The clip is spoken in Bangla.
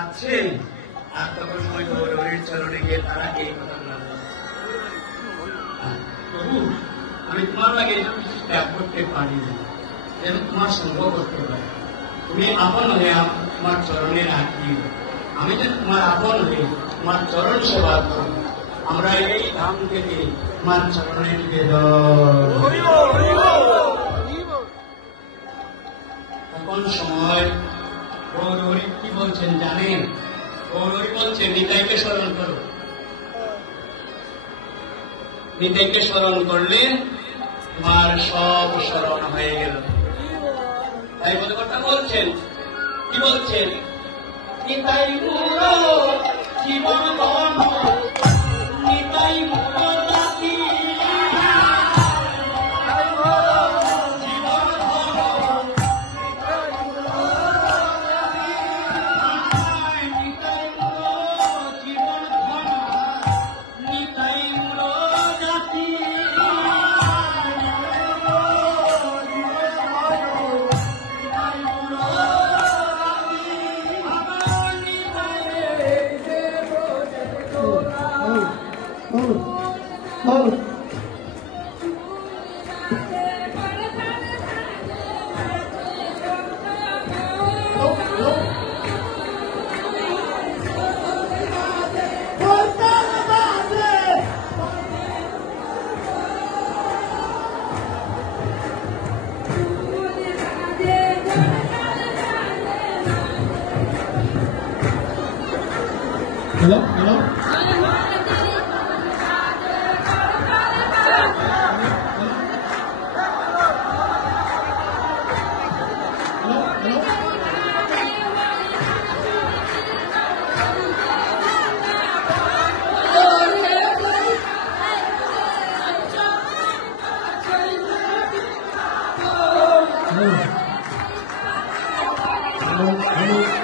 কাঁদছেন, আর তখন ওই গৌরবের চরণে গিয়ে তারা এই কথা প্রভু, আমি তোমার লাগে ত্যাগ করতে পারি না, যেন তোমার সঙ্গ করতে পারি। তুমি আপন হয়ে তোমার চরণে রাখি, আমি যেন তোমার আপন হয়ে তোমার চরণ সেবা করব। আমরা এই ধাম থেকে তোমার চরণে তখন সময় গৌরহরি কি বলছেন জানেন? গৌরহরি বলছেন, নিতাইকে স্মরণ করো। নিতাইকে স্মরণ করলে তোমার সব স্মরণ হয়ে গেল। তাই কথা বলছেন, কি বলছেন? নিতাই মুরো জীবন ধন, নিতাই মুরো জাতি, Hello, hello. Hello.